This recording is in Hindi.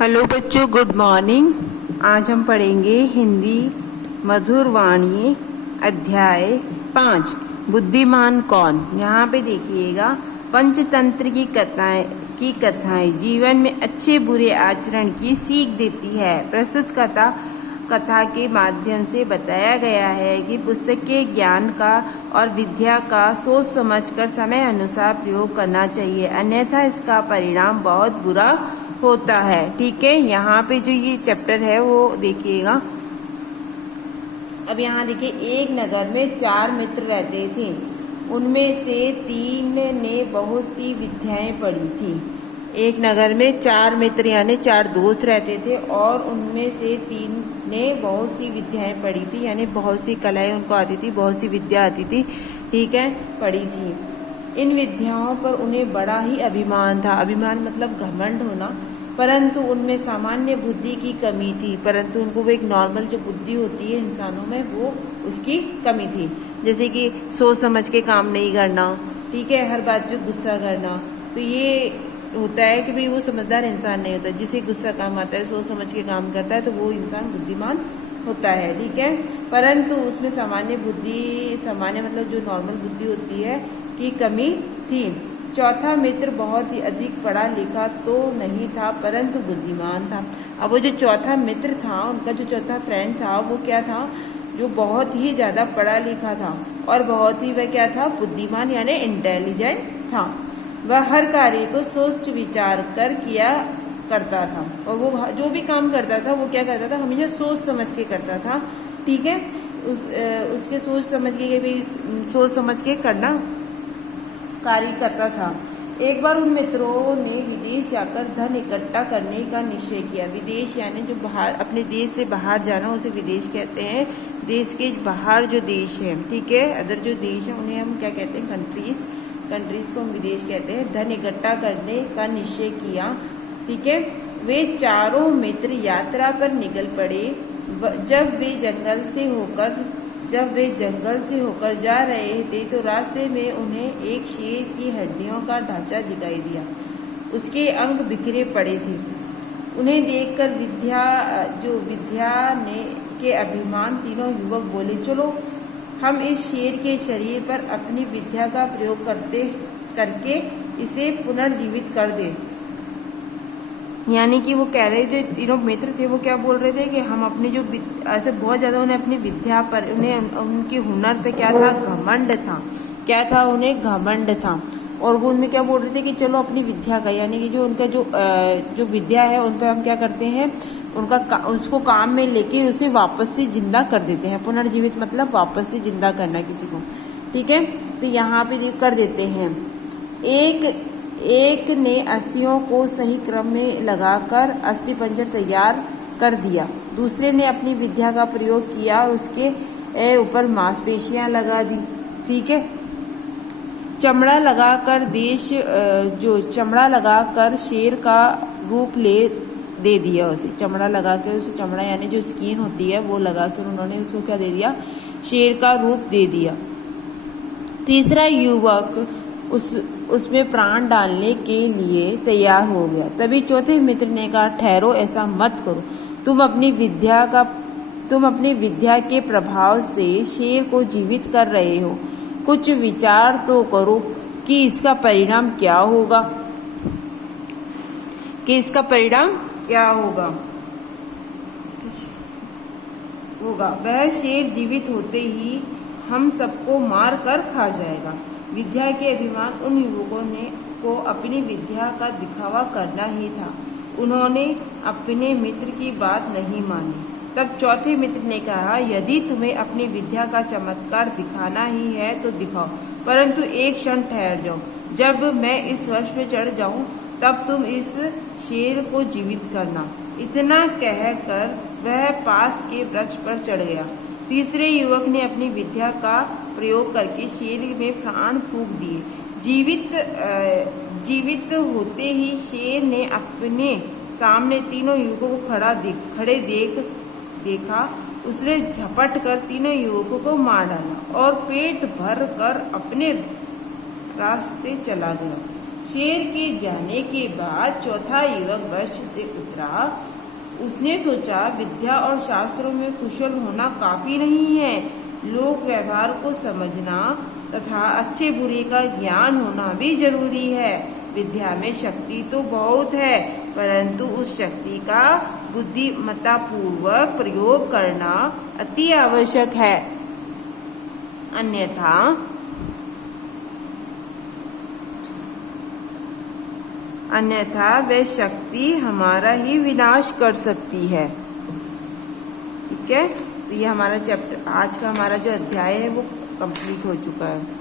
हेलो बच्चों, गुड मॉर्निंग। आज हम पढ़ेंगे हिंदी मधुर वाणी अध्याय 5 बुद्धिमान कौन। यहाँ पे देखिएगा, पंचतंत्र की कथाएं जीवन में अच्छे बुरे आचरण की सीख देती है। प्रस्तुत कथा के माध्यम से बताया गया है कि पुस्तक के ज्ञान का और विद्या का सोच समझकर समय अनुसार प्रयोग करना चाहिए, अन्यथा इसका परिणाम बहुत बुरा होता है। ठीक है, यहाँ पे जो ये चैप्टर है वो देखिएगा। अब यहाँ देखिए, एक नगर में 4 मित्र रहते थे। उनमें से 3 ने बहुत सी विद्याएं पढ़ी थी। एक नगर में 4 मित्र यानी 4 दोस्त रहते थे और उनमें से 3 ने बहुत सी विद्याएं पढ़ी थी, यानी बहुत सी कलाएं उनको आती थी, बहुत सी विद्या आती थी। ठीक है, पढ़ी थी। इन विद्याओं पर उन्हें बड़ा ही अभिमान था। अभिमान मतलब घमंड होना। परंतु उनमें सामान्य बुद्धि की कमी थी। परंतु उनको वो एक नॉर्मल जो बुद्धि होती है इंसानों में, वो उसकी कमी थी। जैसे कि सोच समझ के काम नहीं करना, ठीक है, हर बात पे गुस्सा करना। तो ये होता है कि भाई वो समझदार इंसान नहीं होता। जिसे गुस्सा काम आता है, सोच समझ के काम करता है, तो वो इंसान बुद्धिमान होता है। ठीक है, परंतु उसमें सामान्य मतलब जो नॉर्मल बुद्धि होती है की कमी थी। चौथा मित्र बहुत ही अधिक पढ़ा लिखा तो नहीं था, परंतु बुद्धिमान था। अब वो जो चौथा मित्र था, उनका जो चौथा फ्रेंड था, वो क्या था, जो बहुत ही ज्यादा पढ़ा लिखा था और बहुत ही वह क्या था, बुद्धिमान यानी इंटेलिजेंट था। वह हर कार्य को सोच विचार कर किया करता था, और वो जो भी काम करता था वो क्या करता था, हमेशा सोच समझ के करता था। ठीक है, उसके सोच समझ के करना कार्य करता था। एक बार उन मित्रों ने विदेश जाकर धन इकट्ठा करने का निश्चय किया। विदेश यानी जो बाहर, अपने देश से बाहर जाना, उसे विदेश कहते हैं। देश के बाहर जो देश है, ठीक है, अदर जो देश है, उन्हें हम क्या कहते हैं, कंट्रीज को हम विदेश कहते हैं। धन इकट्ठा करने का निश्चय किया। ठीक है, वे चारों मित्र यात्रा पर निकल पड़े। जब वे जंगल से होकर जा रहे थे तो रास्ते में उन्हें एक शेर की हड्डियों का ढांचा दिखाई दिया। उसके अंग बिखरे पड़े थे। उन्हें देखकर विद्या के अभिमान तीनों युवक बोले, चलो हम इस शेर के शरीर पर अपनी विद्या का प्रयोग करके इसे पुनर्जीवित कर दें। यानी कि वो कह रहे थे, तीनों मित्र थे, वो क्या बोल रहे थे कि हम अपनी जो ऐसे बहुत ज्यादा उन्हें अपनी विद्या पर, उन्हें उनके हुनर पे क्या था, घमंड था। क्या था, उन्हें घमंड था। और वो उनमें क्या बोल रहे थे कि चलो अपनी विद्या का, यानी कि जो उनका जो विद्या है, उन पर हम क्या करते हैं, उसको काम में लेके उसे वापस से जिंदा कर देते हैं। पुनर्जीवित मतलब वापस से जिंदा करना किसी को। ठीक है, तो यहाँ पे कर देते हैं। एक ने अस्थियों को सही क्रम में लगाकर अस्थि पंजर तैयार कर दिया। दूसरे ने अपनी विद्या का प्रयोग किया और उसके ऊपर मांसपेशियां लगा दी। ठीक है, चमड़ा लगाकर शेर का रूप दे दिया उसे। चमड़ा लगा के उसे, चमड़ा यानी जो स्किन होती है वो लगा कर उन्होंने उसको क्या दे दिया, शेर का रूप दे दिया। तीसरा युवक उसमें प्राण डालने के लिए तैयार हो गया। तभी चौथे मित्र ने कहा, ठहरो, ऐसा मत करो। तुम अपनी विद्या के प्रभाव से शेर को जीवित कर रहे हो। कुछ विचार तो करो कि इसका परिणाम क्या होगा। वह शेर जीवित होते ही हम सबको मार कर खा जाएगा। विद्या के अभिमान उन युवकों को अपनी विद्या का दिखावा करना ही था। उन्होंने अपने मित्र की बात नहीं मानी। तब चौथे मित्र ने कहा, यदि तुम्हें अपनी विद्या का चमत्कार दिखाना ही है तो दिखाओ, परंतु एक क्षण ठहर जाओ। जब मैं इस वृक्ष पे चढ़ जाऊं, तब तुम इस शेर को जीवित करना। इतना कहकर वह पास के वृक्ष पर चढ़ गया। तीसरे युवक ने अपनी विद्या का प्रयोग करके शेर में प्राण फूंक दिए। जीवित होते ही शेर ने अपने सामने तीनों युवकों को खड़े देखा। उसने झपट कर तीनों युवकों को मार डाला और पेट भर कर अपने रास्ते चला गया। शेर के जाने के बाद चौथा युवक वृक्ष से उतरा। उसने सोचा, विद्या और शास्त्रों में कुशल होना काफी नहीं है, लोक व्यवहार को समझना तथा अच्छे बुरे का ज्ञान होना भी जरूरी है। विद्या में शक्ति तो बहुत है, परंतु उस शक्ति का बुद्धिमत्तापूर्वक प्रयोग करना अति आवश्यक है, अन्यथा वह शक्ति हमारा ही विनाश कर सकती है। ठीक है, तो ये हमारा चैप्टर, आज का हमारा जो अध्याय है वो कंप्लीट हो चुका है।